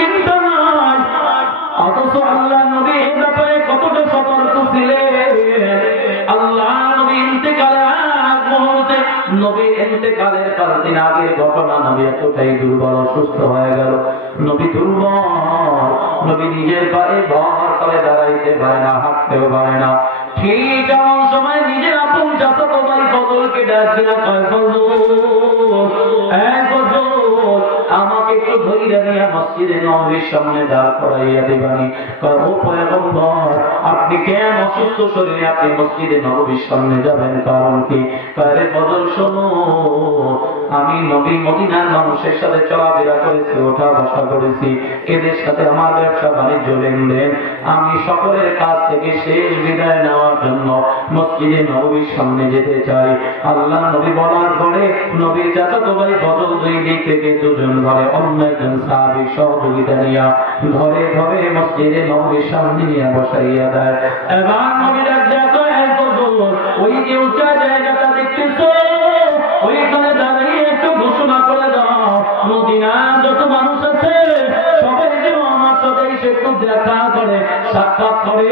চিন্তা নাই। অথচ আল্লাহ নবী এই ব্যাপারে কতটা সতর্ক ছিলেন। আল্লাহ নবী ইন্তেকালের আগ মুহূর্তে, নবী ইন্তেকালের 5 দিন আগের ঘটনা, নবী এতটাই দুর্বল অসুস্থ হয়ে গেল। নবী দুর্বল, নবী নিজের পায়ে ভর করে দাঁড়াইতে পারে না, হাঁটতেও পারে না। ঠিক এমন সময় নিজের আপন চাচাতো ভাই ফজলকে ডাক দিয়া কয়, ফজল, আমাকে একটু ধইরা নিয়ে মসজিদে নববীর সামনে দাঁড় করাইয়া দিবানি। কয়, ও পয়গম্বর, আপনি কেন অসুস্থ শরীরে আপনি মসজিদে নববীর সামনে যাবেন, কারণ কি? কয়, রে ফজল শোনো, আমি নবী মদিনার মানুষের সাথে চলাফেরা করেছি, ওঠা বসা করেছি, এদের সাথে আমার ব্যবসা বাণিজ্য লেনদেন, আমি সকলের কাছ থেকে শেষ বিদায় নেওয়ার জন্য মসজিদে নববীর সামনে যেতে চাই। আল্লাহ নবী বলার পরে নবীর চাচাতো ভাই ফজল 2 দিক থেকে 2 জন ধরে অন্য একজন সাহাবী সহযোগিতা নিয়া ধরে ধরে মসজিদে নববীর সামনে নিয়ে বসাইয়া দেয়। এবার নবী ডাক দেয়া কয়, হে ফজল, ওই যে উঁচা জায়গাটা দেখতেছো, ওইখানে দাঁড়িয়ে একটু ঘোষণা করে দাও, মদিনার যত মানুষ আছে সবাই যেন আমার সাথে এসে একটু দেখা করে, সাক্ষাৎ করে।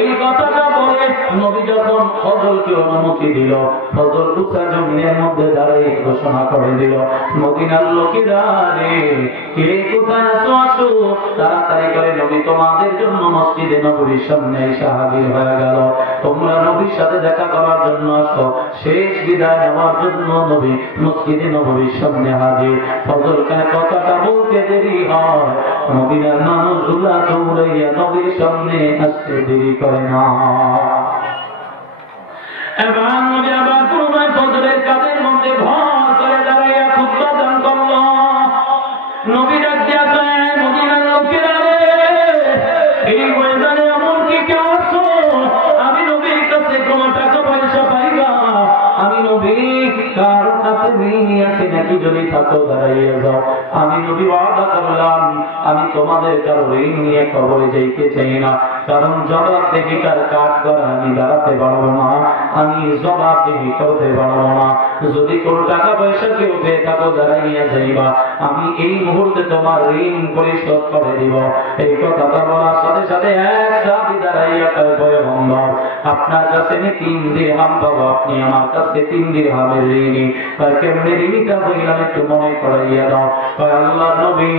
এই কথাটা বলে নবী যখন ফজলকে অনুমতি দিল, ফজল উঁচা জমিনের মধ্যে দাঁড়িয়ে ঘোষণা করে দিল, মদিনার লোকেরা রে, কে কোথায় আছো, আসো তাড়াতাড়ি করে, নবী তোমাদের জন্য মসজিদে নববীর সামনে এসে হাজির হয়ে গেল। তোমরা নবীর সাথে দেখা করার জন্য আসো, শেষ বিদায় নেওয়ার জন্য নবী মসজিদে নববীর সামনে হাজির। ফজল কথাটা বলতে দেরি হয়, মদিনার মানুষগুলা দৌড়াইয়া নবীর সামনে আসতে দেরি করে না। এবার নবী আবার পুনরায় ফজরের কাজের মধ্যে ভর করে দাঁড়াইয়া খুতবা দান করল। নবী ডাক দিয়া কয়, মদিনার লোকেরা রে, এই ময়দানে এমন কি কেউ আছো? আমি নবীর কাছে কোনো টাকা পয়সা পাইবা, আমি নবী কারো কাছে ঋণ আছে নাকি, যদি থাকো দাঁড়াইয়া যাও। আমি নবী ওয়াদা করলাম, আমি তোমাদের কারো ঋণ নিয়ে কবরে যাইতে চাই না, কারণ জবাবদিহিতার কাঠ করা আমি দাঁড়াতে পারবো না, আমি জবাবদিহি করতে পারবো না। যদি কোনো টাকা পয়সা কেউ পেয়ে থাকো দাঁড়াইয়া যাইবা, আমি এই মুহূর্তে তোমার ঋণ পরিশোধ করে দিব। এই কথাটা বলার সাথে সাথে এক সাহাবী দাঁড়াইয়া কয়, পয়গম্বর, আপনার কাছে আমি 3 দিরহাম পাবো, আপনি আমার কাছে 3 দিরহামের ঋণী। কয়, কেমনে ঋণীটা বললাম একটু মনে করাইয়া দাও। কয়, আল্লাহর নবী,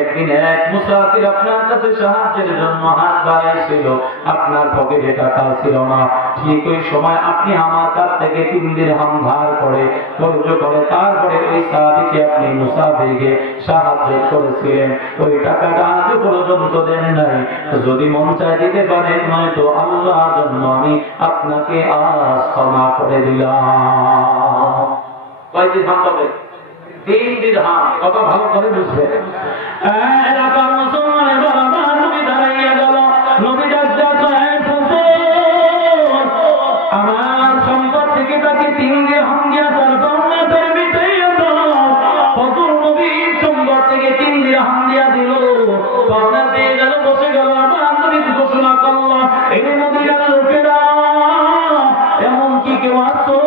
একদিন এক মুসাফির আপনার কাছে সাহায্যের জন্য হাত বাড়াইছিল, আপনার পকেটে টাকা ছিল না, ঠিক ওই সময় আপনি আমার কাছ থেকে 3 দিরহাম ধার করে কর্জ করে তারপরে ওই সাহাবীকে আপনি মুসাফিরকে সাহায্য করেছিলেন, ওই টাকাটা আজ পর্যন্ত দেন নাই। যদি মন চায় দিতে পারেন, নয়তো আল্লাহর জন্য আমি আপনাকে আজ ক্ষমা করে দিলাম। কয় দিরহাম পাবে? 3 দিরহাম। কত ভালো করে বুঝবে। এলাকার মুসলমানের বাবা নবী দাঁড়াইয়া গেল। নবী ডাক দেয়া কয়, আমার সম্পদ থেকে তাকে 3 দিরহাম দিয়া তার পাওনাটা মিটাইয়া দাও। ফজল নবীর সম্পদ থেকে 3 দিরহাম দিয়া দিল, পাওনা দিয়ে গেল, বসে গেল। আমার নবী ঘোষণা করল, এই মদিনার লোকেরা, এমন কি কেউ আছো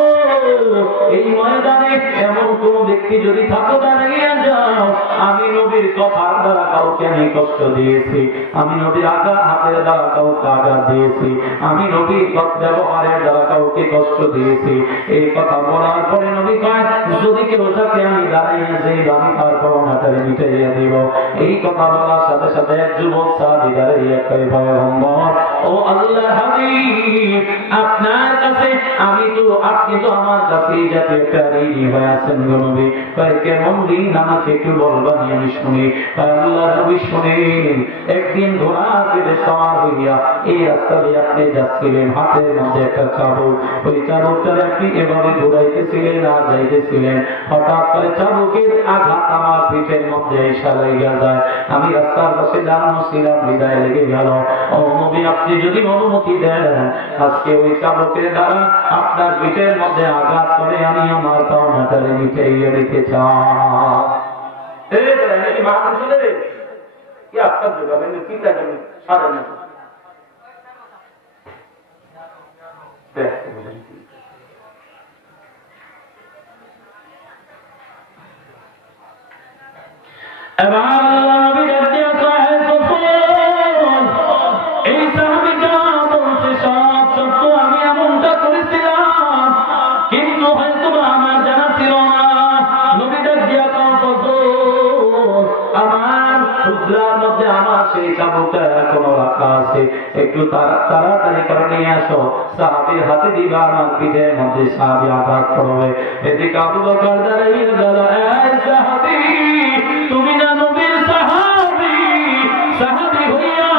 এই ময়দানে? এমন কোন ব্যক্তি যদি থাকো দাঁড়িয়ে যাও। আমি নবীর কথার দ্বারা কাউকে আমি কষ্ট দিয়েছি, আমি নবীর হাতের দ্বারা কাউকে আঘাত দিয়েছি, আমি নবীর ব্যবহারের দ্বারা কাউকে কষ্ট দিয়েছি। এই কথা বলার পরে নবী কয়, যদি কেউ থাকে আমি দাঁড়িয়ে যাই, আমি তার পাওনাটা মিটাইয়া দিব। এই কথা বলার সাথে সাথে এক যুবক সাহাবী দাঁড়িয়ে কয়, পয়গম্বর, ও আল্লাহর হাবিব, আপনার কাছে আপনি তো আমার কাছে এই জাতীয় একটা ঋণী হয়ে আছেন গো নবী। কয়, কেমন ঋণ আমাকে একটু বলবানি, আমি শুনি। আল্লাহর নবী শুনেন, একদিন ঘোড়া পেটে সওয়ার হইয়া এই রাস্তা দিয়ে আপনি যাচ্ছিলেন, হাতের মধ্যে একটা চাবুক, ওই চাবুকটা আপনি এভাবে ঘুরাইতেছিলেন আর যাইতেছিলেন, হঠাৎ করে চাবুকের আঘাত আমার পিঠের মধ্যে এসে লেগে যায়, আমি রাস্তার পাশে দাঁড়ানোছিলাম, বিদায় লেগে গেল। ও নবী, আপনি যদি অনুমতি দেন, আজকে ওই চাবুকের দ্বারা আপনার পিঠের মধ্যে আঘাত করে আমি আমার পাওনাটারে মিটাইয়া দিতে চাই। এবার একটু তাড়াতাড়ি করে নিয়ে আসো, সাহাবীর হাতে দিবা, আমার পিঠের মধ্যে সাহাবী আঘাত করবে। এদিকে আবু বকর দাঁড়াইয়া গেল, এই সাহাবী, তুমি না নবীর সাহাবী? সাহাবী হইয়া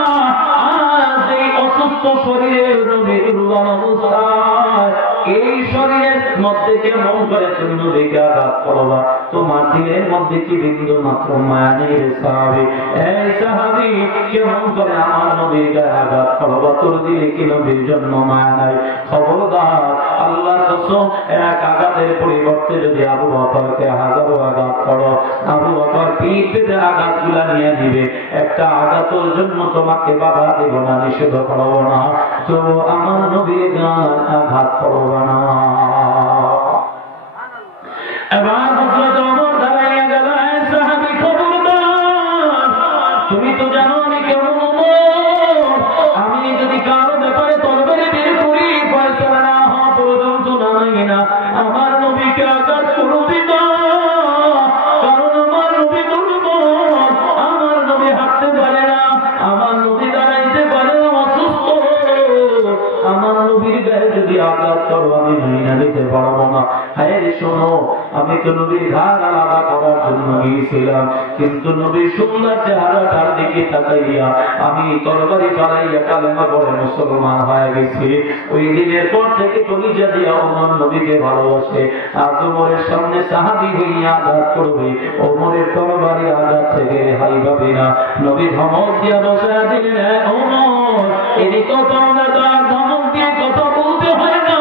আজ এই অসুস্থ শরীরে, নবীর দুর্বল অবস্থায়, এই শরীরের মধ্যে কেমন করে তুমি নবীকে আঘাত করবা? তোমার দিলের মধ্যে কি বিন্দু মাত্র মায়া নেই রে সাহাবী? এই সাহাবী, কেমন করে আমার নবীর গায়ে আঘাত করবা? তোর দিলে কি নবীর জন্য মায়া নাই? খবরদার, আল্লাহর কসম, এক আঘাতের পরিবর্তে যদি আবু বকরকে হাজারো আঘাত করো, আবু বকর পিঠ পেতে আঘাত গুলা নিয়ে নিবে। একটা আঘাতের জন্য তোমাকে বাধা দেব না, নিষেধ করবো না, তো আমার নবীর গায়ে আঘাত করবো না। এবার হযরত ওমর দাঁড়াইয়া গেল, এই সাহাবী, খবরদার, তুমি তো জানো আমি কেমন ওমর, আমি যদি কারো ব্যাপারে তরবারি বের করি, ফয়সালা না হওয়া পর্যন্ত নামাই না, আমার নবীকে আঘাত করবি না, কারণ আমার নবী দুর্বল, আমার নবী হাঁটতে পারে না, আমার নবী দাঁড়াইতে পারে না, অসুস্থ, আমার নবীর গায়ে যদি আঘাত করো আমি মেনে নিতে পারবো না। হ্যাঁ শোনো, আমি তো নবীর ঘাড় আলাদা করার জন্য গিয়েছিলাম, কিন্তু নবীর সুন্দর চেহারাটার দিকে তাকাইয়া আমি তরবারি চালাইয়া কালেমা পড়ে মুসলমান হয়ে গেছি। ওই দিনের পর থেকে কলিজা দিয়া ওমর নবীকে ভালোবাসে। আজ ওমরের সামনে সাহাবী হইয়া আঘাত করবে, ওমরের তরবারি আঘাত থেকে রেহাই পাবে না। নবী ধমক দিয়া বসা দিলেন, ওমর, এরই কথা না, তার ধমক দিয়ে কথা বলতে হয় না,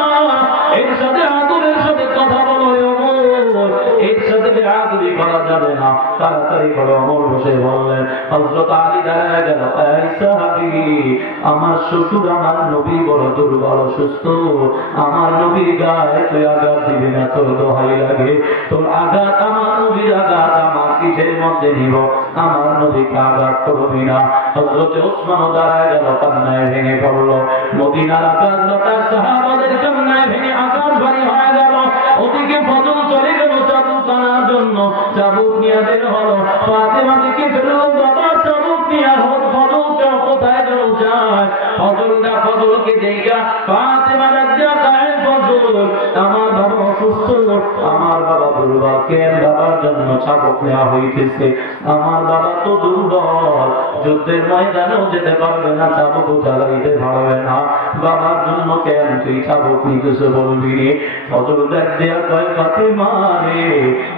এর সাথে আদরের সাথে কথা বলো ওমর, এর সাথে বেআদবি করা যাবে না, তাড়াতাড়ি করে ওমর বসে বললেন। হযরত আলী দাঁড়ায় গেল, এই সাহাবী, আমার শ্বশুর আমার নবী বড় দুর্বল অসুস্থ, আমার নবীর গায়ে তুই আঘাত দিবি না, তোর দোহাই লাগে, তোর আঘাত আমার নবীর আঘাত আমার পিঠের মধ্যে নিব, আমার নবীকে আঘাত করবি না। হযরত ওসমানও দাঁড়ায় গেল, কান্নায় ভেঙে পড়ল। মদিনার আকাশ লতার সাহাবাদের কান্নায় ভেঙে আকাশ ভারী হয়ে গেল। ওদিকে ফজল চলে গেল চাবুক আনার জন্য, চাবুক নিয়ে বের হলো, ফাতেমা দিকে ফেরল, বাবা চাবুক নিয়ে ফজলটা কোথায় গেল যায়, ফজলকে দেখা ফাতেমা রাজ্জা তাই, ফজল, আমার বাবা অসুস্থ, আমার বাবা দুর্বল, কেন বাবার জন্য চাবুক নেওয়া হইতেছে, আমার বাবা তো দুর্বল, যুদ্ধের ময়দানেও যেতে পারবে না, চাবুকও চালাইতে পারবে না, বাবার জন্য কেন তুই চাবুক নিতেছে বলবি? ফজল দেখ দেয়া কয়, ফাতেমা রে,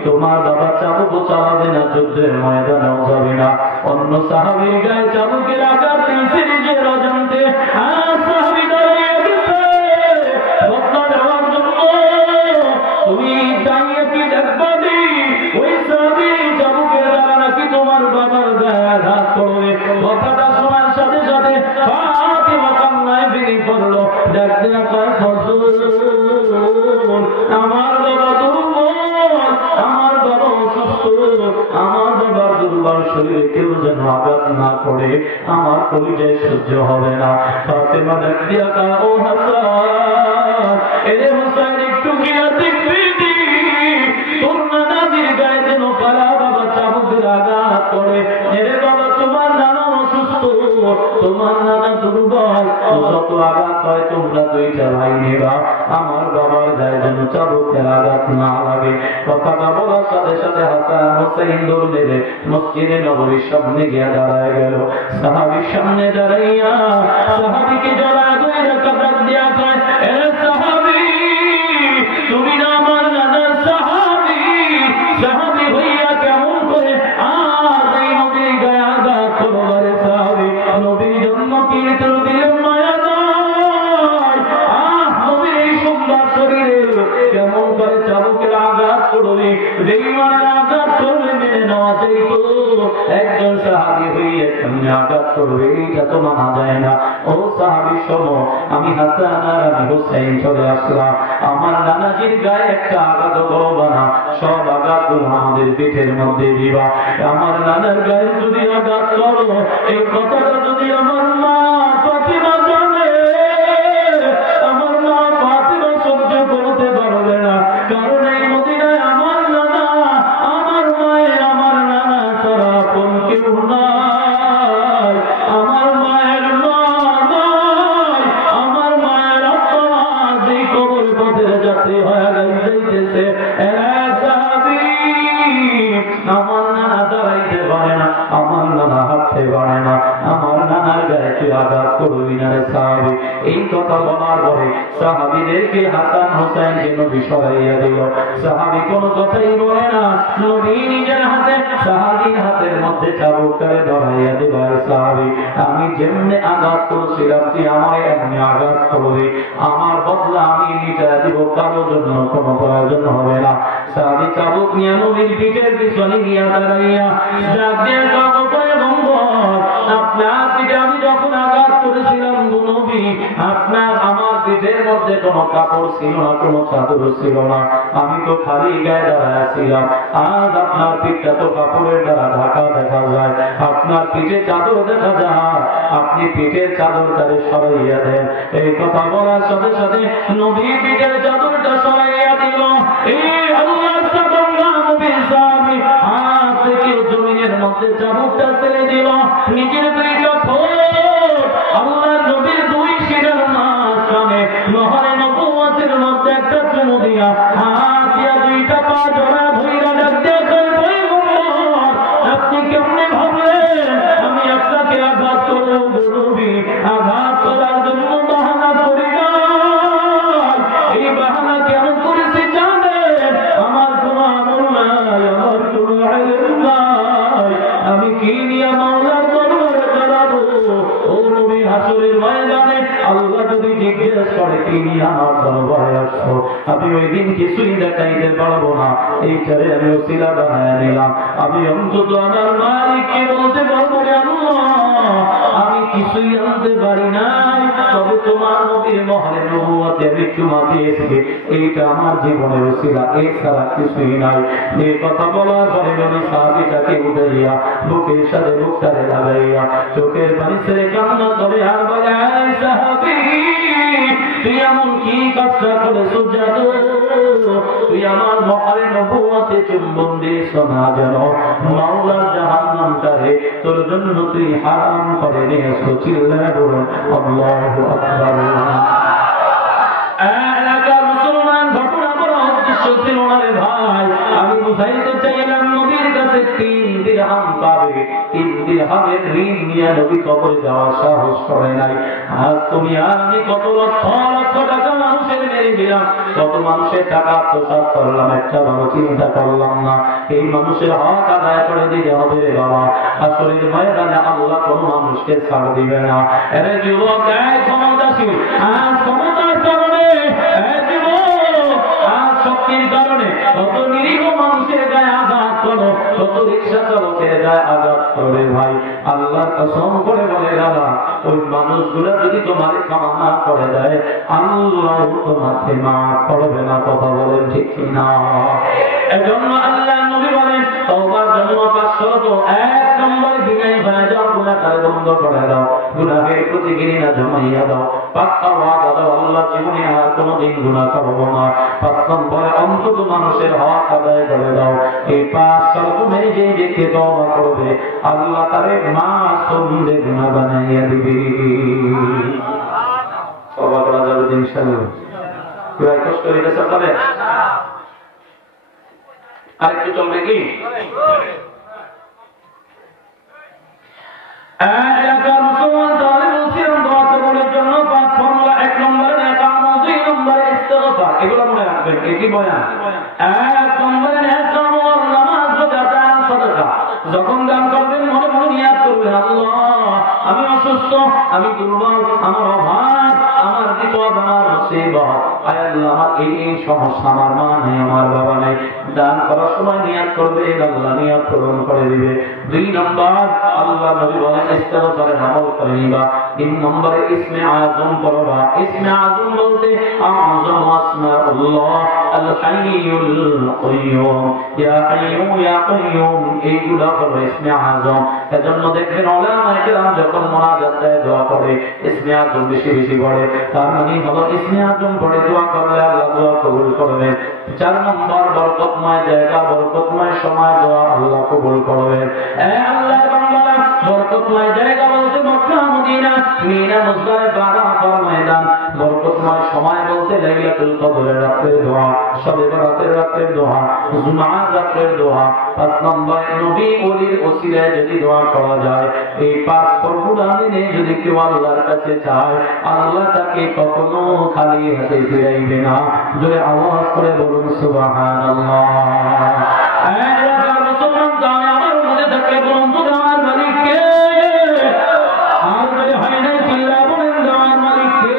তোমার বাবা চাবুকও চালাবে না, যুদ্ধের ময়দানেও যাবে না, অন্য সাহাবীর গায়ে চাবুকের আঘাত দিয়েছে নিজের অজান্তে। সাহাবী দাঁড়িয়ে গেছে বদলা দেওয়ার জন্য, তুমি দাঁড়িয়ে কি দেখবা দি ওই সাহাবী চাবুকের দ্বারা নাকি তোমার বাবার গায়ে আঘাত করবে? কথাটা শোনার সাথে সাথে ফাতেমা কান্নায় ভেঙে পড়লো, দেখ দেয়া কয়, ফজল, আমার বাবা দুর্বল, আমার বাবা অসুস্থ, আমার বাবার দুর্বল শরীরে কেউ যেন আঘাত না করে, আমার কলিজায় সহ্য হবে না। ফাতেমা ডাক দিয়া কয়, ও হাসান, এরে হুসাইন, একটু গিয়া দেখবি তোর নানাজির গায়ে যেন কারা বাবা চাবুকের আঘাত করে। এরে বাবা, তোমার নানা অসুস্থ, তোমার নানা দুর্বল, যত আঘাত হয় তোমরা দুইটা ভাই নেবা, আমার বাবার গায়ে যেন চাবুকের আঘাত না লাগে। কথাটা বলার সাথে সাথে হাসান হোসেন দৌড় মেরে মসজিদে নববীর সামনে গিয়া দাঁড়ায় গেল। সাহাবীর সামনে দাঁড়াইয়া সাহাবীকে জড়ায় ধরে কাঁদা দিয়া কয়, এ সাহাবী, তুমি না আমার নানার সাহাবী? সাহাবী হইয়া কেমন করে আজ এই নবীর গায়ে আঘাত করবারে? সাহাবী, নবীর জন্য কি তোর দিলের মায়া নাই? নবীর এই সুন্দর শরীরে কেমন করে চাবুকের আঘাত করবে? বেঈমানের আঘাত করলে মেনে নেওয়া যাইত, একজন সাহাবী হইয়া কেমনে আঘাত করবে? এটা তো মানা যায় না। ও সাহাবী শোনো, আমি হাসান আর আমি হোসেন চলে আসলাম, আমার নানাজির গায়ে একটা আঘাত করবা না, সব আঘাতগুলো আমাদের পিঠের মধ্যে দিবা। আমার নানার গায়ে যদি আঘাত করো, এই কথাটা যদি আমার মা ফাতিমা জানে, আমার মা ফাতিমা সহ্য করতে পারবে না, কারণ এই মদিনায় আমার নানা, আমার মায়ের, আমার নানা ছাড়া কোন কেউ নাই, আমার মায়ের নানা যাত্রী হয়ে যাইতেছে। আমার নানা দাঁড়াইতে পারে না, আমার নানা হাঁটতে পারে না, আমার নানার গায়ে তুই আঘাত করবি না রে সাহাবী। এই কথা বলার পরে সাহাবীদেরকে হাসান হোসেনকে নবী সরাইয়া দিল। সাহাবী কোনো কথাই বলে না, নবী নিজের হাতে সাহাবীর হাতের মধ্যে চাবুকটারে ধরাইয়া দিল। সাহাবী, আমি যেমনি আঘাত করছিলাম তুই আমায় এমনি আঘাত করবি, আমার বদলা আমি মিটাইয়া দিব, কারোর জন্য কোনো প্রয়োজন হবে না। সাহাবী চাবুক নিয়ে নবীর পিঠের পিছনে গিয়া দাঁড়াইয়া ডাক দিয়ে কাগজ আপনার পিঠে আমি যখন আঘাত করেছিলাম নবী, আপনার আমার পিঠের মধ্যে কোনো কাপড় ছিল না, কোনো চাদর ছিল না, আমি তো খালি গায়ে দাঁড়াইছিলাম। আজ আপনার পিঠটা তো কাপড়ের দ্বারা ঢাকা দেখা যায়, আপনার পিঠে চাদর দেখা যায়, আপনি পিঠের চাদরটারে সরাইয়া দেন। এই কথা বলার সাথে সাথে নবী পিঠের চাদরটা সরাইয়া দিল। এই আল্লাহর সাদঙ্গা নবী সাহাবী হাত থেকে জমিনের মধ্যে চাবুকটা ছেড়ে দিল। নিজের দুইটা ঠোঁট আল্লাহর নবীর দুই শিরার মাঝখানে নহরে নবুয়তের মধ্যে একটা চুমু দিয়া হাত দিয়া দুইটা পা জড়া ধইরা ডাক দিয়ে কই পয়গম্বর, আপনি কেমনে ভাবলেন আমি আপনাকে আঘাত করব? নবী, আঘাত করার জন্য বাহানা করি না। এই বাহানা কেন করেছি জানেন? আমার কোনো আমল নাই, আমার কোনো ইলম নাই, আমি কি নিয়ে মাওলার দরবারে দাঁড়াবো? ও নবী, হাসরের ময়দানে আল্লাহ যদি জিজ্ঞেস করে কি নিয়ে আমার দরবারে আসছো, আমি ওই দিন কিছুই দেখাইতে পারবো না। এইটারে আমি ওসিলা বানায় নিলাম। আমি অন্তত আমার মালিককে বলতে পারবো রে আল্লাহ, আমি কিছুই আনতে পারি নাই, তবে তোমার নবীর মহলে নবুয়তে আমি চুমা দিয়েছি, এইটা আমার জীবনের ওসিলা, এছাড়া কিছুই নাই। এই কথা বলার পরে নবী সাহাবীটাকে উঠাইয়া বুকের সাথে বুকটারে লাগাইয়া চোখের পানি ছেড়ে কান্না করে আর বলে, সাহাবী, তুই এমন কি কাজটা করেছো জানো? তুই আমার মহলে নবুয়তে চুম্বন দিয়েছ না যেন মাওলার জাহান্নামটারে তোর জন্য তুই হারাম করে নিয়েছো। চিল্লায় বলুন আল্লাহু আকবার। এলাকার মুসলমান ঘটনা বলা উদ্দেশ্য ছিল না রে ভাই, আমি বুঝাইতে চাইলাম নবীর কাছে 3 দিরহাম পাবে, 3 দিরহামের ঋণ নিয়ে নবী কবরে যাওয়ার সাহস করে নাই। আজ তুমি আর আমি কত লক্ষ লক্ষ টাকা মানুষের মেরে দিলাম, কত মানুষের টাকা আত্মসাৎ করলাম, একটা ভালো চিন্তা করলাম না এই মানুষের হক আদায় করে দিতে হবে রে বাবা। আসলের ময়দানে আল্লাহ কোন মানুষকে ছাড় দিবে না। এরে যুবক, ক্ষমতাশীল আজ ক্ষমতার কারণে, শক্তির কারণে কত নিরীহ মানুষের গায়ে আঘাত করো, কত রিক্সা চালকের গায়ে আঘাত করে। ভাই, আল্লাহর কসম করে বলে দাদা, ওই মানুষগুলো যদি তোমাকে ক্ষমা না করে দেয়, আল্লাহ তোমাকে মাফ করবে না। কথা বলেন ঠিক কিনা? এজন্য আল্লাহ নবী বলেন, তওবার জন্য 501 নম্বরে বিনয় হয়ে যাও, গুনাহকে বন্ধ করে দাও, গুনাহের প্রতি ঘৃণা জমাইয়া দাও, পাক্কা ওয়াদা দাও আল্লাহ জীবনে আর কোনোদিন গুনাহ করব না। 5 নম্বরে অন্তত মানুষের হক আদায় করে দাও। এই 5 শর্তে যে ব্যক্তি তওবা করবে, আল্লাহ তারে মাসুম গুনাহ বানাইয়া দিবে। তওবা করা যাবে ইনশাআল্লাহ। কেউ কষ্ট হইতে চাবে? আরেকটু চলবে কি? এলাকার মুসলমান তাহলে বলছিলাম দোয়া কবুলের জন্য 5 ফর্মুলা। 1 নম্বরে নেকামল, 2 নম্বরে ইস্তেগফার, এগুলো মনে রাখবেন। এটি বয়ান। 1 নম্বরে নেকামল, নামাজ, রোজা, দান, সাদাকা। যখন দান করবেন মনে মনে নিয়াত করবেন, আল্লাহ আমি অসুস্থ, আমি দুর্বল, আমার অভাব, আমার বিপদ, আমার মুসিবত, আয় আল্লাহ আমার এই সমস্যা, আমার মা নেই, আমার বাবা নেই। দান করার সময় নিয়াত করবে, আল্লাহ নিয়াত পূরণ করে দিবে। 2 নম্বর, আল্লাহ নবী বলেন ইস্তেগফারের আমল করে নিবা। 3 নম্বরে ইসমে আযম পড়বা। ইসমে আযম বলতে আযম আসমাউল্লাহ আল হাইয়ুল কাইয়ুম, ইয়া হাইয়্যু ইয়া কাইয়ুম, এইগুলা হলো ইসমে আযম। এজন্য দেখবেন উলামায়ে কেরাম যখন মুনাজাত দেয়, দোয়া করে, ইসমে আযম বেশি বেশি পড়ে। তার মানে হলো ইসমে আযম পড়ে দোয়া করলে আল্লাহ দোয়া কবুল করবেন। 4 নম্বর, বরকতময় জায়গা, বরকতময় সময় দোয়া আল্লাহ কবুল করবেন। এ আল্লাহর বান্দারা, বরকতময় জায়গা বলতে মক্কা মদিনা, মিনা মুজদালিফা আরাফার ময়দান। বরকতময় সময় বলতে লাইলাতুল কদরের রাতের দোয়া, শবে বরাতের রাতের দোয়া, জুমার রাতের দোয়া। 5 নম্বর নবী ওলির ওসিলায় যদি দোয়া করা যায়, এই 5 ফরমুলা মেনে যদি কেউ আল্লাহর কাছে চায়, আল্লাহ তাকে কখনো খালি হাতে ফিরাইবে না। জোরে আওয়াজ করে বলুন সুবহানাল্লাহ। মুসলমান জানে আমার মনে থাকে বলুন তো আমার মালিক কে? আর যদি হয় নাই চিল্লা বলেন আমার মালিক কে?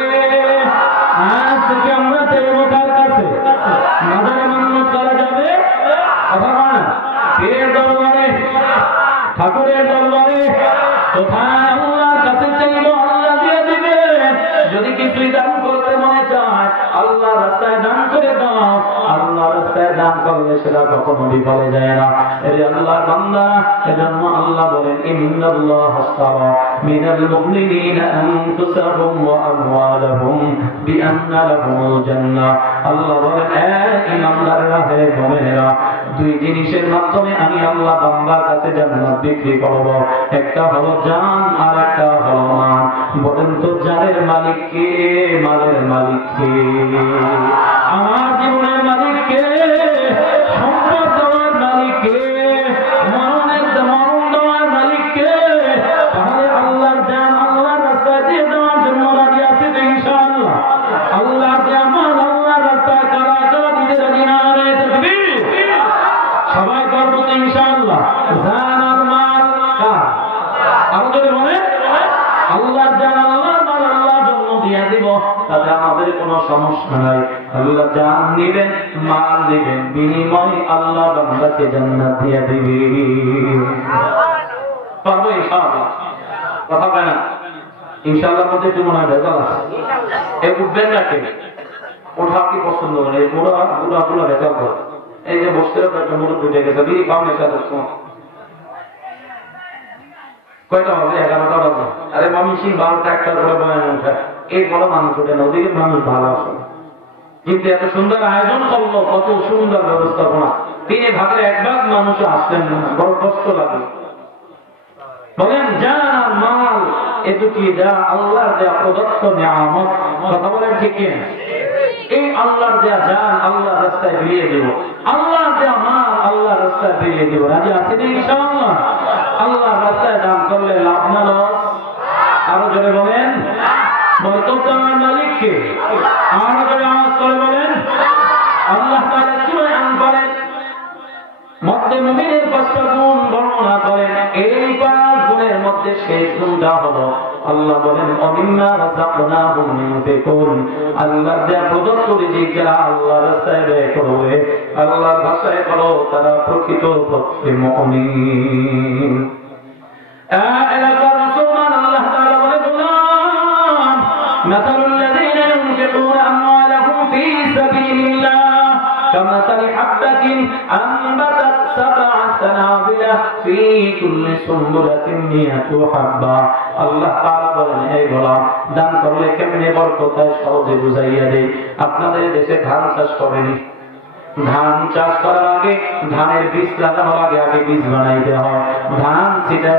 আজ থেকে আমরা চাইবো কার কাছে? মাজারে মান্নত করা যাবে অথবা পীরের দরবারে, ঠাকুরের দরবারে, কোথায় আল্লাহর কাছে চাইবো, আল্লাহ দিয়ে দিবে। যদি কিছুই দান করতে মনে চায়, আল্লাহ রাস্তায় দান করে দাও। আল্লাহ রাস্তায় দান করলে সেটা কখনো বিফলে যায় না। এই আল্লাহর বান্দা, এজন্য আল্লাহ বলেন ইন্নাল্লাহ আশতারা মিনাল মুমিনিনা আনফুসাহুম ওয়া আমওয়ালাহুম বিআন্না লাহুমুল জান্নাহ। আল্লাহ বলেন হে ঈমানদাররা, হে মুমিনেরা, 2 জিনিসের মাধ্যমে আমি আল্লাহ বান্দার কাছে জান্নাত বিক্রি করব। একটা হলো জান আর একটা হলো মাল। বলেন তো জানের মালিক কে? মালের মালিক কে? আমার জীবনের মালিক কে? সম্পদ দেওয়ার মালিক কে? মরণ দেওয়ার মালিক কে? তাহলে আল্লাহর জান আল্লাহর রাস্তায় দিয়ে দেওয়ার জন্য রাজি আছে তো ইনশাআল্লাহ? আল্লাহর জান আল্লাহর রাস্তায় কারা কারা দিতে রাজি না রে? তাকবীর! সবাই করবো তো ইনশাআল্লাহ। জান আর মাল কার? আরো যদি বলে আল্লাহর জান আল্লাহর মাল আল্লাহর জন্য দিয়ে দিব, তাতে আমাদের কোনো সমস্যা নাই। আল্লাহ জান নিবেন, মাল দিবেন, বিনিময়ে আল্লাহ বান্দাকে জান্নাত দিয়ে দিবে। পারবো ইনশাআল্লাহ? কথা বলে না ইনশাআল্লাহ মধ্যে একটু মনে হয় ভেজাল আছে। এই উঠবেন না কে? ওঠা কি পছন্দ করে? এই পুরা ভেজাল করে। এই যে বসতে একটা মুরুদ উঠে গেছে, বিড়ি পাওয়া সাথে কয়টা হবে? 11টা বাজে। আরে ময়মনসিংহ 12টা 1টা করে বয়ান উঠে, এই বড় মানুষ উঠে না, ওদিকে মানুষ ভালো আছে। কিন্তু এত সুন্দর আয়োজন করলো, কত সুন্দর ব্যবস্থাপনা, 3 ভাগের 1 ভাগ মানুষ আসলেন না, বড় কষ্ট লাগে। বলেন জান আর মাল এ দুটি যা আল্লাহর দেয়া প্রদত্ত নিয়ামত। কথা বলেন ঠিক কিনা? এই আল্লাহর দেয়া জান আল্লাহর রাস্তায় বিলিয়ে দেব, আল্লাহর দেয়া মাল আল্লাহর রাস্তায় বিলিয়ে দেব। রাজি আছেন ইনশাআল্লাহ? আল্লাহর রাস্তায় দান করলে লাভ না লস? আরো জোরে বলেন বরকত দেওয়ার মালিক কে? আরো জোরে আওয়াজ করে বলেন। আল্লাহ তাআলা সূরা আনফালের মধ্যে মুমিনের 5টা গুণ বর্ণনা করেন। এই 5 গুণের মধ্যে শেষ গুণটা হলো আল্লাহ বলেন অমিম্মা রাযাকনাহুম ইউনফিকুন। আল্লাহর দেয়া প্রদত্ত রিজিক যারা আল্লাহর রাস্তায় ব্যয় করবে, আল্লাহর ভাষায় বলো তারা প্রকৃত পক্ষে মুমিন। এলাকার মুসলমান আল্লাহ তাআলা বলে বললাম মাসালুল লাযীনা ইউনফিকুনা আমওয়ালাহুম ফী সাবিলিল্লাহ কামাসালি হাববাতিন আনবাতাত সাবআ সানাবিলা ফী কুল্লি সুমবুলাতিন মিয়াতু হাব্বা। আল্লাহ তাআলা বলেন এই গোলাম, দান করলে কেমনে বরকত হয় সহজে বুঝাইয়া দেই। আপনাদের দেশে ধান চাষ করেনি? ধান চাষ করার আগে ধানের বীজ লাগানোর আগে বীজ বানাইতে হয়। ধান ছিটা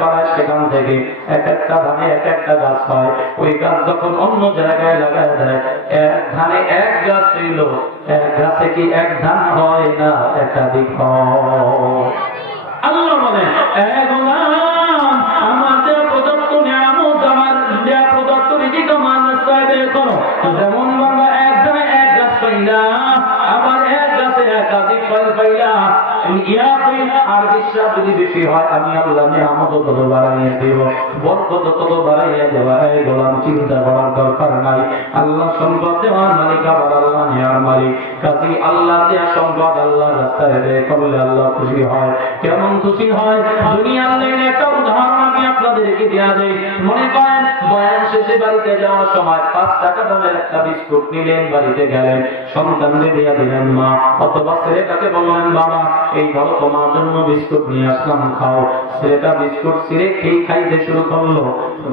করায় সেখান থেকে এক একটা ধানে এক একটা গাছ হয়। ওই গাছ যখন অন্য জায়গায় লাগায় দেয়, এক ধানে এক গাছ হইল, এক গাছে কি এক ধান হয় না একাধিক হয়? আল্লাহ বলেন আমার দেয়া প্রদত্ত নিয়ামত, আমার দেয়া প্রদত্ত রিজিক আমার রাস্তায় বের করো। যেমন বাবা এক ধানে এক গাছ পাইলা, আবার এক গাছে একাধিক ফল পাইলা, আর বিশ্বাস যদি বেশি হয় আমি আল্লাহ নিয়ামত তত বাড়াইয়া দেব, বরকত তত বাড়াইয়া দেওয়া। এই গোলাম চিন্তা করার দরকার নাই। আল্লাহ সম্পদ দেওয়ার মালিক, আবার আল্লাহ নেওয়ার মালিক। কাজী আল্লাহ দেয়া সম্পদ আল্লাহ রাস্তায় ব্যয় করলে আল্লাহ খুশি হয়। কেমন খুশি হয়? দুনিয়ার লাইনে একটা উদাহরণ আমি আপনাদেরকে দেয়া দেই। মনে করেন বয়ান শেষে বাড়িতে যাওয়ার সময় 5 টাকা দামের একটা বিস্কুট নিলেন, বাড়িতে গেলেন, সন্তানকে দিয়ে দিলেন মা, অথবা ছেলেটাকে বললেন বাবা এই ধরো তোমার জন্য বিস্কুট নিয়ে আসলাম, খাও। ছেলেটা বিস্কুট ছিঁড়ে খাইতে শুরু করলো।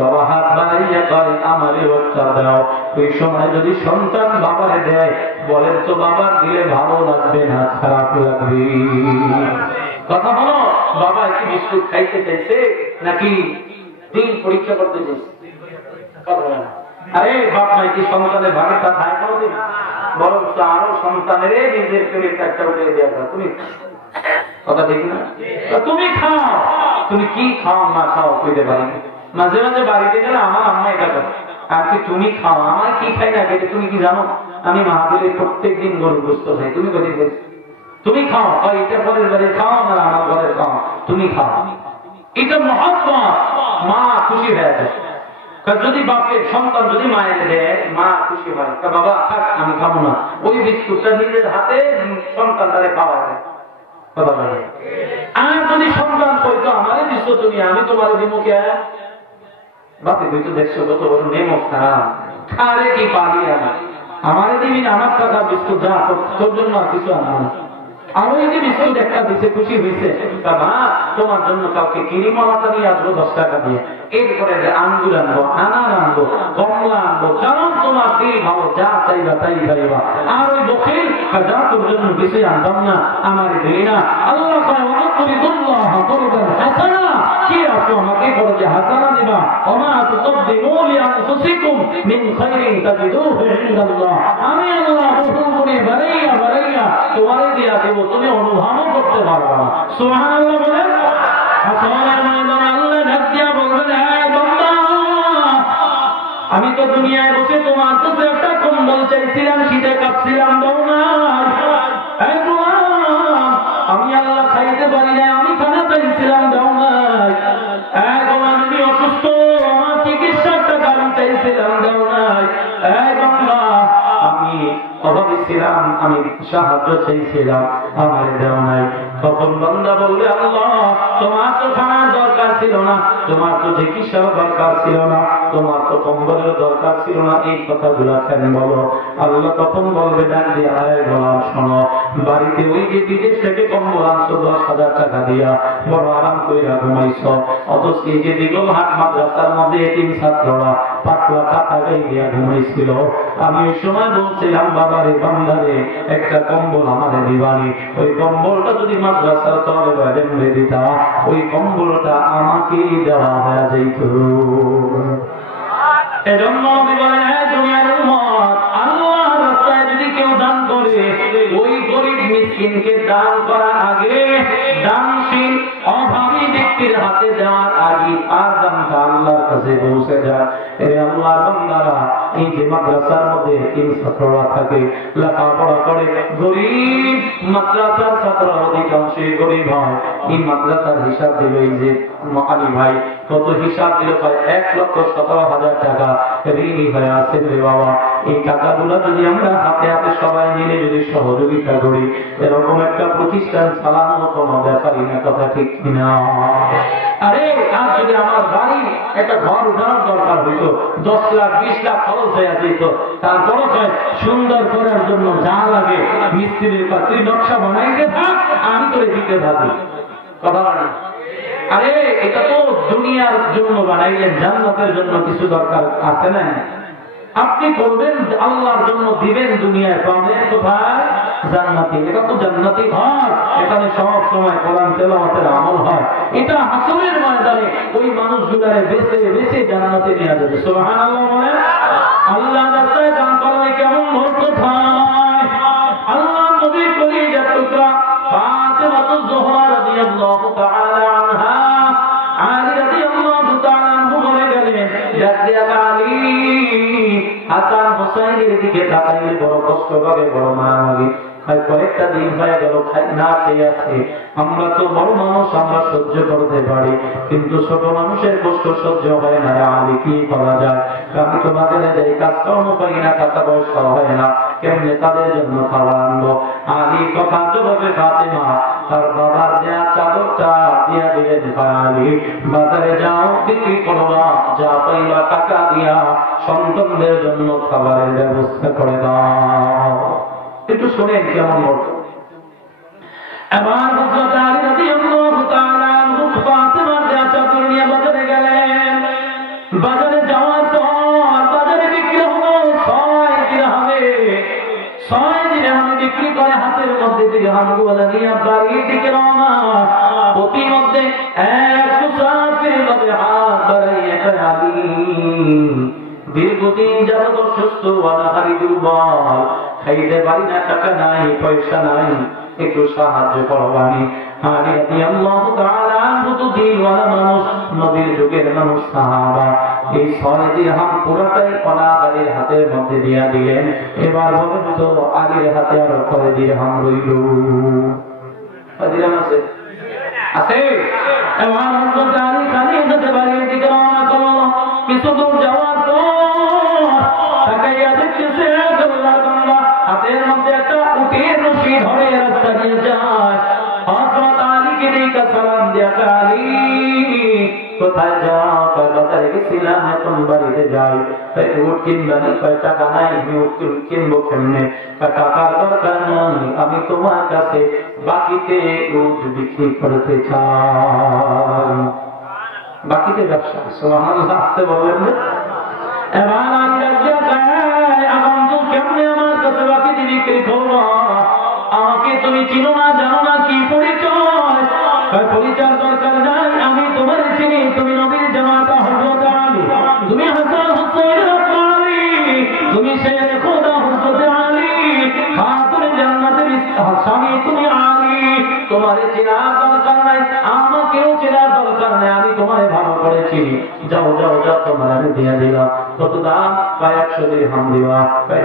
বাবা হাত বাড়াইয়া কয় আমারই একটা দাও। ওই সময় যদি সন্তান বাবারে দেয়, বলেন তো বাবা দিলে ভালো লাগবে না খারাপ লাগবে? কথা বলো, বাবা কি বিস্কুট খাইতে চাইছে নাকি দিন পরীক্ষা করতে চাইছে? কথা বলে না। আরে বাপ মাই কি সন্তানের ভাগেরটা খায় কোনোদিন? বরং আরো সন্তানের নিজের পেটের একটা উঠে দেওয়া। তুমি কথা ঠিক না? তুমি খাও, তুমি কি খাও না খাও কইতে পারি। মাঝে মাঝে বাড়িতে গেলে আমার আম্মা এটা করে, আর কি তুমি খাও, আমার কি খাই না খেতে তুমি কি জানো? আমি মাহফিলে প্রত্যেক দিন গরুর গোশত খাই, তুমি কোথায় খাইছো? তুমি খাও, এটা পরের বাড়ি খাও না আমার ঘরের খাও, তুমি খাও। এটা মহব্বত, মা খুশি হয়ে যায়। যদি বাপের সন্তান যদি মায়ের দেয়, মা খুশি হয়, বাবা থাক আমি খাবো না, ওই বিস্কুটটা নিজের হাতে সন্তানটারে খাওয়া যায়। আর যদি সন্তান কইতো আমারে দিচ্ছ তুমি, আমি তোমার বিমুখে বাপে তুই তো দেখছো কত বড় নেমক খারাপ, খারে কি পারি আমারে দিবি না, আমার টাকা বিস্কুট যা তোর জন্য আর কিছু আনা না। আরো এই যে বিস্কুট একটা দিতে খুশি হয়েছে, মা তোমার জন্য কাউকে কিরিমালাটা নিয়ে আসবো 10 টাকা দিয়ে, এরপরে আঙ্গুর আনবো, আনার আনবো, কমলা আনবো, কারণ তোমার দিল ভালো, যা চাইবা তাই পাইবা। আর ওই বকিল যা তোর জন্য কিছু আনতাম না, আমার দিলি না। আল্লাহ কয় ওয়াকুরিদুল্লাহ করবেন হাসানা, কি আছো আমাকে বলে যে হাসানা দিবা, ওমা তুকদ্দিমু লিআনফুসিকুম মিন খাইরিন তাজিদুহু ইনদাল্লাহ, আমি আল্লাহ বহু গুণে বাড়াইয়া বাড়াইয়া তোমারে দিয়া দেব, তুমি অনুভবও করতে পারবা না। সুবহানাল্লাহ বলেন। আসমানের ময়দানে আল্লাহ ডাক দিয়া বলবেন, হ্যাঁ বান্দা, আমি তো দুনিয়ায় বসে তোমার কাছে একটা কম্বল চাইছিলাম, শীতে কাঁপছিলাম, দাও না। আমি আল্লাহ খাইতে পারি না, আমি খানা চাইছিলাম, দাও না। আমি অসুস্থ, আমার চিকিৎসার টাকা আমি চাইছিলাম, দাও না। আমি অভাবী ছিলাম, আমি সাহায্য চাইছিলাম, আমার দেও নাই। তখন বান্দা বলবে, আল্লাহ তোমার তো খানার দরকার ছিল না, তোমার তো চিকিৎসার দরকার ছিল না, তোমার তো কম্বলের দরকার ছিল না, এই কথাগুলো কেন বলো? আল্লাহ তখন বলবে, ডাক দিয়ে আয় গোলাম শোনো, বাড়িতে ওই যে বিদেশ থেকে কম্বল আনছো 10,000 টাকা দিয়া, বড় আরাম করে ঘুমাইছ, অথচ এই যে দিগল হাট মাদ্রাসার মধ্যে এতিম ছাত্ররা পাতলা কাটা গাই দিয়া ঘুমাইছিল, আমি ওই সময় বলছিলাম, বাবারে বান্দারে একটা কম্বল আমারে দিবানি, ওই কম্বলটা যদি মাদ্রাসার তলে বাইরে মুড়ে দিতা, ওই কম্বলটা আমাকেই দেওয়া হয়ে যাইত। এজন্য আমি বলেন, হ্যাঁ দুনিয়ার উম্মত, আল্লাহর রাস্তায় যদি কেউ দান করে, ওই গরিব মিসকিনকে দান করার আগে, দানশীল অভাবী ব্যক্তির হাতে দেওয়ার আগে আর দানটা আল্লাহর কাছে পৌঁছে যায়। এই আল্লাহর বান্দারা এই যে মাদ্রাসার মধ্যে তিন ছাত্ররা থাকে, লেখাপড়া করে, গরিব মাদ্রাসার ছাত্ররা অধিকাংশই গরিব হয়। এই মাদ্রাসার হিসাব দিল, এই যে আলী ভাই কত হিসাব দিল, প্রায় 1,17,000 টাকা ঋণী হয়ে আছে রে বাবা। এই টাকাগুলো যদি আমরা হাতে হাতে সবাই মিলে যদি সহযোগিতা করি, এরকম একটা প্রতিষ্ঠান চালানো কোনো ব্যাপারই না, কথা ঠিক কিনা? আরে আজ যদি আমার বাড়ি একটা ঘর উঠানোর দরকার হইতো, 10 লাখ 20 লাখ খরচ হয়ে যেত, তারপরও কয় সুন্দর করার জন্য যা লাগে মিস্ত্রির কাছে তুই নকশা বানাইতে থাক, আমি তোরে দিতে থাকি। কথা বলেন। আরে এটা তো দুনিয়ার জন্য বানাইলেন, জান্নাতের জন্য কিছু দরকার আছে না? আপনি করবেন আল্লাহর জন্য, দিবেন দুনিয়ায়, পাবেন কোথায়? জান্নাতে। এটা তো জান্নাতি ঘর, এখানে সব সময় কোরআন তেলাওয়াতের আমল হয়। এটা হাসরের ময়দানে ওই মানুষগুলারে বেঁচে বেঁচে জান্নাতে নিয়ে যাবে। সুবহানাল্লাহ বলেন। আল্লাহ রাস্তায় দান করলে কেমন বরকত হয়। আল্লাহ নবী কলিজার টুকরা ফাতেমাতুজ জোহরা রাদিয়াল্লাহু তাআলা আনহা, আলী রাদিয়াল্লাহু তাআলা আনহু বলে গেলেন, আলী হাসান হোসেনের দিকে তাকাইলে বড় কষ্ট লাগে, বড় মায়া লাগে। কয়েকটা দিন হয়ে গেল না খেয়ে আছে, আমরা তো বড় মানুষ, আমরা সহ্য করতে পারি, কিন্তু ছোট মানুষের কষ্ট সহ্য হয় না। আলী কি করা যায়? আমি তো বাজারে যাই, কাজকর্ম পাই না, টাকা পয়সা হয় না, কেমনে তাদের জন্য খাবার আনবো? আলী কথা জবাবে ফাতেমা তার বাবার দেয়া চাদরটা দিয়া দিলেন, আলী বাজারে যাও, বিক্রি করবা, যা পাইবা টাকা দিয়া সন্তানদের জন্য খাবারের ব্যবস্থা করে দাও। একটু শোনেন কেমন বলতো। এবার হযরত আলী রাদিয়াল্লাহু তাআলা আনহু ফাতেমার দেয়া চাদর নিয়ে বাজারে গেলেন। বাজারে যাওয়ার পর বাজারে বিক্রি হলো 6 দিরহামে। 6 দিরহাম বিক্রি করে হাতের মধ্যে দিরহামগুলো নিয়ে বাড়ির দিকে রওনা। প্রতিমধ্যে এক মুসাফির ভাবে হাত বাড়াইয়া কয়, আলী দীর্ঘদিন যাবত অসুস্থ, অনাহারী, দুর্বল, খাইতে পারি না, টাকা নাই, পয়সা নাই, একটু সাহায্য করবানি। আলী রাদিয়াল্লাহু তাআলা আনহু তো দিনওয়ালা মানুষ, নবীর যুগের মানুষ, সাহাবা। এই 6 দিরহাম পুরোটাই অনাহারীর হাতের মধ্যে দিয়া দিলেন। এবার বলেন তো আলীর হাতে আর কয় দিরহাম রইল? দিরহাম আছে? আছে। এবার হযরত আলী খালি হতে বাড়ির দিকে রওনা করল। কিছু দূর যাওয়ার পর তাকাইয়া দেখতেছে আল্লাহর বান্দা হাতের মধ্যে একটা উটের রশি ধরে রাস্তা দিয়ে যায়। হযরত আলীকে দেখে সালাম দিয়া, আলী কোথায় যাও? বাজারে গেছিলাম, এখন বাড়িতে যাই। উট কিনবানি? টাকা নাই, কিনবো কেমনে? টাকার দরকার নাই, আমি তোমার কাছে বাকিতে উট বিক্রি করতে চাই। বাকিতে ব্যবসা। সুবহানাল্লাহ, আসতে বলবেন না? এবার আমি রাজ্যে যাই, আমার তো কেমনে আমার কাছে বাকিতে বিক্রি করবো? আমাকে তুমি চিনো না, জানো না, কি পরিচয়? পরিচয় দরকার নাই, আমি তোমার চিনি, তুমি নবীর জামাতা হযরত আলী, তুমি হাসান হুসাইন আলী, তুমি শের খোদা হযরত আলী, খাতুন জান্নাতের স্বামী তুমি আলী। তোমার চেনার দরকার নাই, আমাকেও চেনার দরকার নাই, আমি তোমার ভালো করে চিনি। যাও যাও যাও, তোমার আমি দিয়ে দিলাম। কত দাম? 100 দিরহাম দিবা।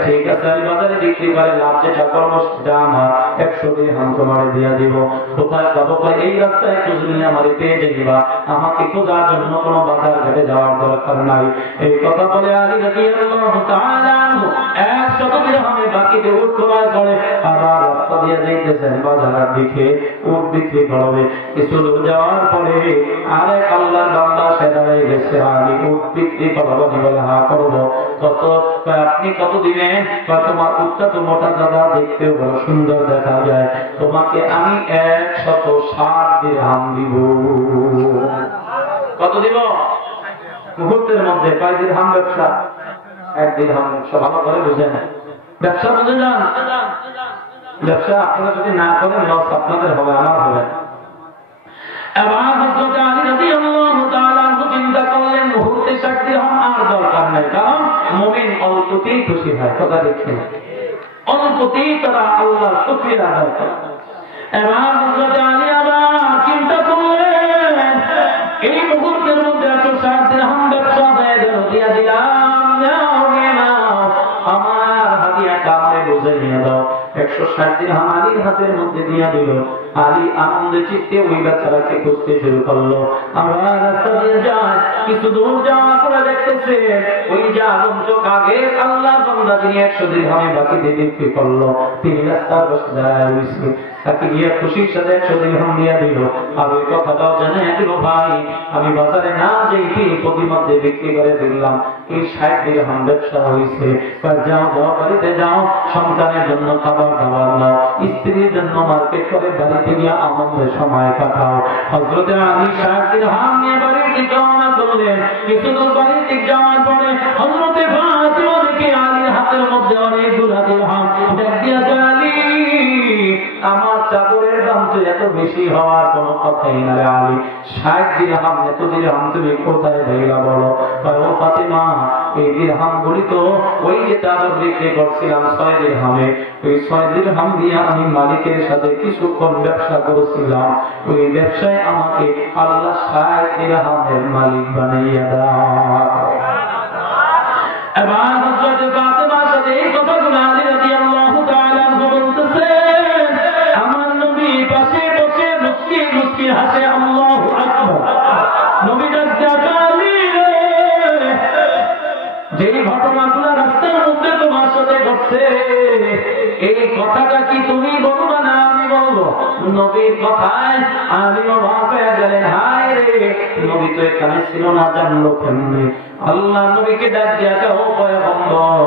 ঠিক আছে, আমি বাজারে বিক্রি করে লাভ যেটা করবো সেটা আমার, 100 দিরহাম তোমার দিয়ে দিব। কোথায় পাবো? এই রাস্তায় একটু জমি আমার পেয়ে যাইবা, আমাকে খোঁজার জন্য কোনো বাজার ঘাটে যাওয়ার দরকার নাই। এই কথা বলে আলী রাদিয়াল্লাহু তাআলা আনহু 100 দিরহামে বাকিতে উট ক্রয় করে আবার রাস্তা দিয়ে যাইতেছেন বাজারের দিকে, উট বিক্রি করবে। কিছু দূর যাওয়ার পরে আরেক আল্লাহর বান্দা সে দাঁড়িয়ে গেছে, আলী উট বিক্রি করবো? বলে হ্যাঁ করবো। কত? আপনি কত দিবেন? তোমার উটটা তো মোটা দাদা, দেখতেও বড় সুন্দর দেখা যায়, তোমাকে আমি 160 দিরহাম দিব। কত দিব? মুহূর্তের মধ্যে। কয় দিরহাম ব্যবসা? 1 দিরহাম ব্যবসা। ভালো করে বুঝেন, ব্যবসা বুঝে যান। ব্যবসা আপনারা যদি না করেন, লস আপনাদের হবে, আমার হবে। এবার হযরত আলী রাদিয়াল্লাহু তাআলা চিন্তা করলেন, মুহূর্তে 60 দিরহাম আর দরকার নাই, কারণ মুমিন অল্পতেই খুশি হয়। কথা দেখছেন, অল্পতেই তারা আল্লাহর শুকরিয়া আদায় করে। এবার হযরত আলী আবার চিন্তা করলেন, এই মুহূর্তের মধ্যে 160 দিরহাম ব্যবসা হয়ে গেল, দিয়া দিলাম, নাও নিয়ে নাও, আমার হাদিয়াটা আমায় বুঝে নিয়ে দাও। 160 দিরহাম আলীর হাতের মধ্যে দিয়া দিল। আলী আনন্দের চিত্তে ওই বেচারাকে খুঁজতে শুরু করলো। আবার রাস্তা দিয়ে যায়, কিছু দূর যাওয়ার পরে দেখতেছে ওই যে আগন্তুক আগে আল্লাহর বান্দা যিনি 100 দিরহামে বাকিতে বিক্রি করলো, তিনি রাস্তার পাশে দাঁড়ায় রয়েছে। তাকে গিয়ে খুশির সাথে 100 দিরহাম দিয়া দিল। আর ওই কথাটাও জানে দিল, ভাই আমি বাজারে না যেই প্রতিমধ্যে বিক্রি করে দিলাম, এই 60 দিরহাম ব্যবসা হয়েছে। যাও যাও, বাড়িতে যাও, সন্তানের জন্য খাবার দাবার নাও, স্ত্রীর জন্য মার্কেট করে বাড়িতে গিয়ে আনন্দের সময় কাটাও। হযরত আলী 60 দিরহাম নিয়ে বাড়ির দিকে রওনা করলেন। কিছু দূর বাড়ির দিকে যাওয়ার পরে হযরত ফাতিমা দেখে আলীর হাতের মধ্যে অনেকগুলো দিরহাম। দেখ দিয়া, আলী আমার চাদরের দাম তো এত বেশি হওয়ার কোনো কথাই না রে আলী, 60 দিরহাম, এত দিরহাম তুমি কোথায় পেলা বলো? ও ফাতিমা, এই দিরহাম গুলি তো ওই যে চাদর বিক্রি করছিলাম 6 দিরহামে, ওই 6 দিরহাম দিয়ে আমি মালিকের সাথে কিছুক্ষণ ব্যবসা করেছিলাম, ওই ব্যবসায় আমাকে আল্লাহ 60 দিরহামের মালিক বানাইয়া দাও। এবার হযরত ফাতিমার সাথে এই কথাগুলো আলী রাদিয়াল্লাহু তাআলা বলতেছেন। আমার নবী পাশে বসে মুস্কি মুস্কি হাসে, আল্লাহু আকবার। নবী আলী রে, যেই ঘটনাগুলো রাস্তার মধ্যে তোমার সাথে ঘটছে, এই কথাটা কি তুমি বলবা না আমি বলবো? নবীর কথায় আমি অবাক হয়ে গেলেন, হায় রে, নবী তো এখানে ছিল না, জানলো কেমনে? আল্লাহ নবীকে ডাক দিয়া, ও পয়গম্বর,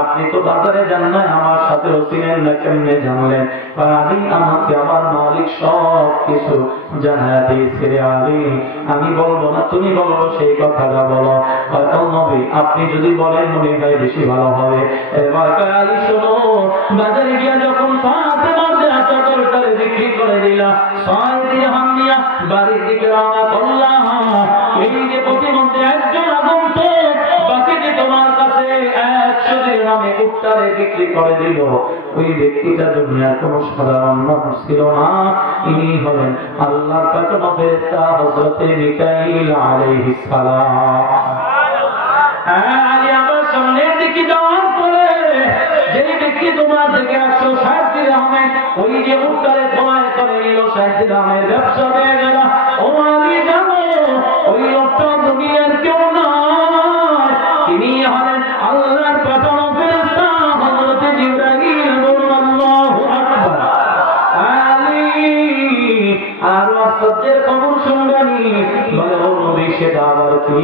আপনি তো বাজারে যান না, আমার সাথে ছিলেন না, কেমনে জানলেন? আমি আমাকে আমার মালিক মালিক সব কিছু জানা দিয়েছে। আলী আমি বলবো না, তুমি বলবো, সেই কথাটা বলো। নবী আপনি যদি বলেন মনে হয় বেশি ভালো হবে। এবার আলী শোনো, বাজারে গিয়া যখন ফাতেমার দেয়া চাদরটারে বিক্রি করে দিলা, 6 দিরহাম নিয়া বাড়ির দিকে রওনা করলাম। এই যে প্রতিমধ্যে একজন আগন্তুক বাকিটি তোমার কাছে 100 দিরহামে উটটারে বিক্রি করে দিল, ওই ব্যক্তিটা দুনিয়ার কোন সাধারণ মানুষ ছিল না। ইনি হলেন আল্লাহর পাঠানো ফেরেশতা হযরত মিকাঈল আলাইহিস সালাম। আলী আবার সামনের দিকে যাওয়ার পরে যেই ব্যক্তি তোমার থেকে 160 দিরহামে ওই যে উটটারে ক্রয় করে নিল, 60 দিরহামের ব্যবসা হয়ে গেল। ও আলী জানো, ওই লোকটা দুনিয়ার কেউ নয়, তিনি হলেন আল্লাহর পাঠানো ফেরেশতা হযরত জিবরাইল। বলুন আল্লাহু আকবার। আলী আর সত্যের খবর শুনবেনি, বলে ও নবী সেটা আবার কি?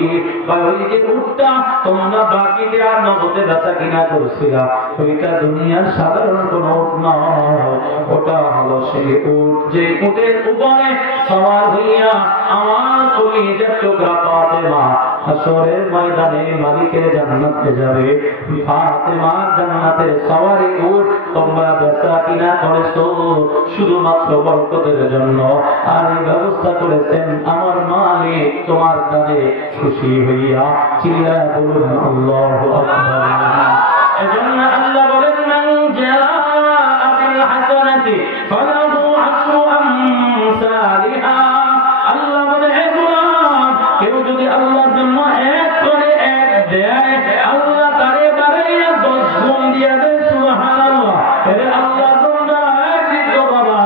ওই যে উটটা তোমরা বাকিতে আর নগদে বেচা কিনা করছিলা, ওইটা দুনিয়ার সাধারণ কোন উট নয়, ওটা হলো সেই উট যে উটের উপরে সওয়ার হইয়া আমার কলিজার টুকরা ফাতেমা হাসরের ময়দানে মালিকের জান্নাতে যাবে। ফাতেমা জান্নাতের সওয়ারি উট তোমরা বেচা কিনা করেছো শুধুমাত্র বরকতের জন্য, আর এই ব্যবস্থা করেছেন আমার মালিক তোমার দ্বারে খুশি হইয়া। চিল্লায়া বলুন আল্লাহু আকবার। এজন্য আল্লাহ বলেন মান জাআ বিল হাসানাতি ফালাহু আশরু আমসালিহা। আল্লাহ বলে হে গোলাম, কেউ যদি আল্লাহর জন্য এক করে এক দেয়, আল্লাহ তারে বাড়াইয়া 10 গুণ দিয়ে দেয়। সুবহানাল্লাহ। হে আল্লাহর বান্দা, একদিন বাবা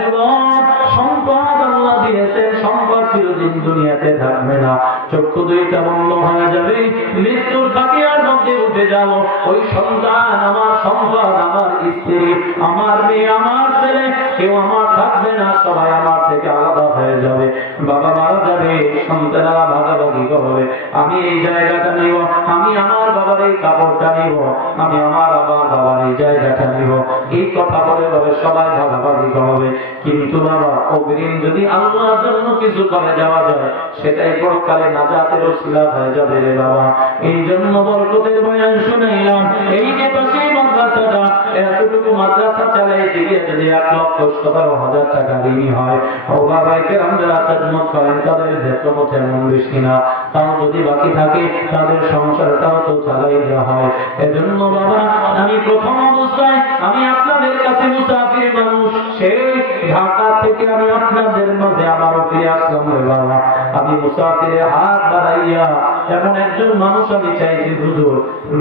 যুবক সম্পদ আল্লাহ দিয়েছেন, সম্পদ চিরদিন দুনিয়াতে থাকবে না, চক্ষু দুইটা বন্ধ হয়ে যাবে, মৃত্যুর তাকিয়ার মধ্যে উঠে যাবো। ওই সন্তান আমার, সম্পদ আমার, স্ত্রী আমার, মেয়ে আমার, ছেলে কেউ আমার থাকবে না, সবাই আমার থেকে আলাদা হয়ে যাবে। বাবা মারা যাবে, সন্তানেরা ভাগাভাগি করবে। আমি এই জায়গাটা নিব, আমি আমার বাবার এই কাপড়টা নিব, আমি আমার বাবার এই জায়গাটা নিব, এই কথা বলে বলে সবাই ভাগাভাগি করবে। কিন্তু বাবা অগ্রিম যদি আল্লাহর জন্য কিছু করে যাওয়া যায়, সেটাই পরকালে নাজাতের ওসিলা হয়ে যাবে রে বাবা। এই জন্য বরকতের বয়ান শুনাইলাম। এই যে পাশেই মাদ্রাসাটা, এতটুকু মাদ্রাসা চালাইতে গিয়ে যদি 1,17,000 টাকা ঋণ হয়, ও বাবাকে আমরা খেদমত করেন, তাদের বেতন তেমন বেশি না, তাও যদি বাকি থাকে তাদের সংসারটাও তো চালাই দেওয়া হয়। এজন্য বাবা আমি প্রথম অবস্থায় আমি আপনাদের কাছে মুসাফির মানুষ, সেই ঢাকা থেকে আমি আপনাদের মাঝে আবারও ফিরে আসলাম রে বাবা। আমি মুসাফিরের হাত বাড়াইয়া এমন একজন মানুষ আমি চাইছি, হুজুর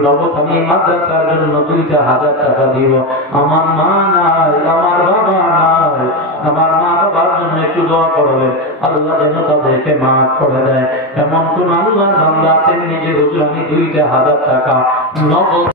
নগদ আমি মাদ্রাসার জন্য 2,000 টাকা দিব। আমার মা নাই, আমার বাবা নাই, আমার মা বাবার জন্য একটু দোয়া করবে, আল্লাহ যেন তাদেরকে মাফ করে দেয়। এমন কোন আল্লাহর বান্দা আছেন নিজে হুজুর আমি 2,000 টাকা নগদ